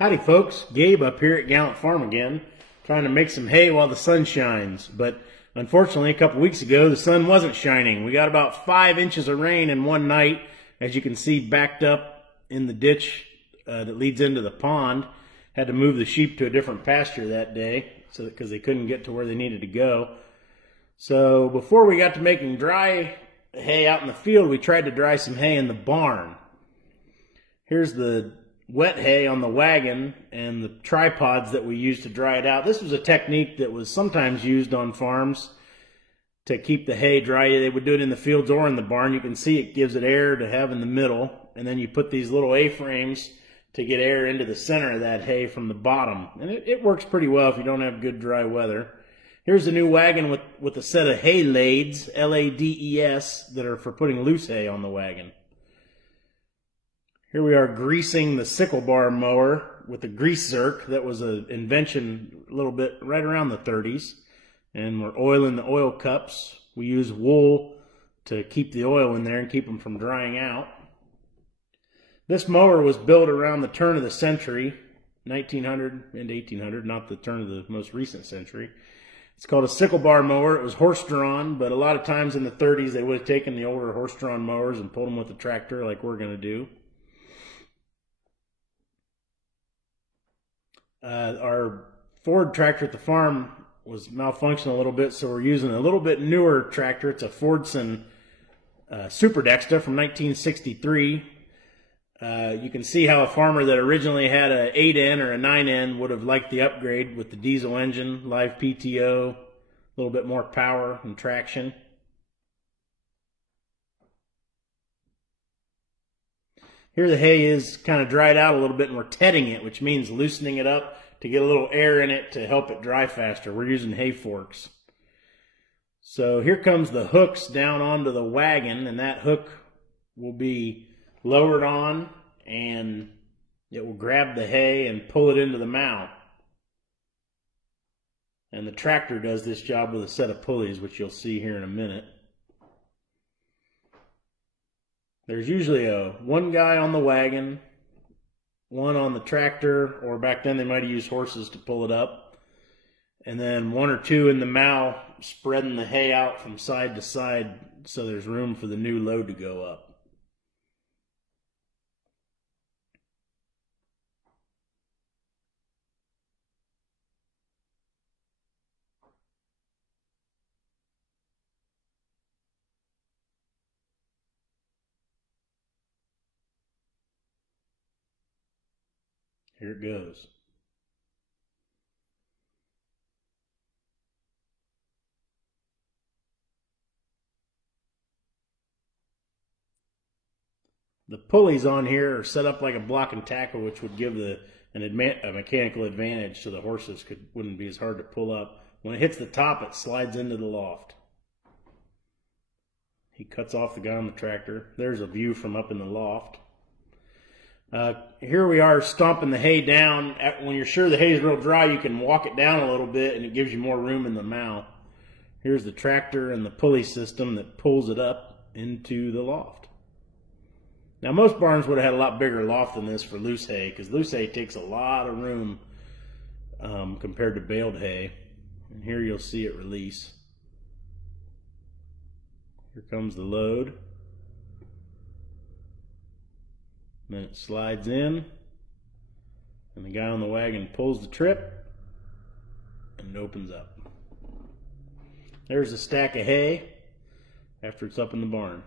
Howdy folks, Gabe up here at Gallant Farm again, trying to make some hay while the sun shines. But unfortunately, a couple weeks ago, the sun wasn't shining. We got about 5 inches of rain in one night, as you can see backed up in the ditch that leads into the pond. Had to move the sheep to a different pasture that day because they couldn't get to where they needed to go. So before we got to making dry hay out in the field, we tried to dry some hay in the barn. Here's the wet hay on the wagon and the tripods that we used to dry it out. This was a technique that was sometimes used on farms to keep the hay dry. They would do it in the fields or in the barn. You can see it gives it air to have in the middle, and then you put these little A-frames to get air into the center of that hay from the bottom. And it works pretty well if you don't have good dry weather. Here's a new wagon with a set of hay lades, L-A-D-E-S, that are for putting loose hay on the wagon. Here we are greasing the sickle bar mower with a grease zerk. That was an invention a little bit right around the 30s. And we're oiling the oil cups. We use wool to keep the oil in there and keep them from drying out. This mower was built around the turn of the century, 1900 and 1800, not the turn of the most recent century. It's called a sickle bar mower. It was horse-drawn, but a lot of times in the 30s they would have taken the older horse-drawn mowers and pulled them with a tractor like we're going to do. Our Ford tractor at the farm was malfunctioning a little bit, so we're using a little bit newer tractor. It's a Fordson Super Dexta from 1963. You can see how a farmer that originally had an 8N or a 9N would have liked the upgrade with the diesel engine, live PTO, a little bit more power and traction. Here the hay is kind of dried out a little bit, and we're tedding it, which means loosening it up to get a little air in it to help it dry faster. We're using hay forks. So here comes the hooks down onto the wagon, and that hook will be lowered on, and it will grab the hay and pull it into the mow. And the tractor does this job with a set of pulleys, which you'll see here in a minute. There's usually one guy on the wagon, one on the tractor, or back then they might have used horses to pull it up, and then one or two in the mow spreading the hay out from side to side so there's room for the new load to go up. Here it goes. The pulleys on here are set up like a block and tackle, which would give a mechanical advantage so the horses wouldn't be as hard to pull up. When it hits the top, it slides into the loft. He cuts off the guy on the tractor. There's a view from up in the loft. Here we are stomping the hay down. When you're sure the hay is real dry, you can walk it down a little bit and it gives you more room in the mow. Here's the tractor and the pulley system that pulls it up into the loft. Now most barns would have had a lot bigger loft than this for loose hay, because loose hay takes a lot of room compared to baled hay. And here you'll see it release. Here comes the load. Then it slides in, and the guy on the wagon pulls the trip, and it opens up. There's a stack of hay after it's up in the barn.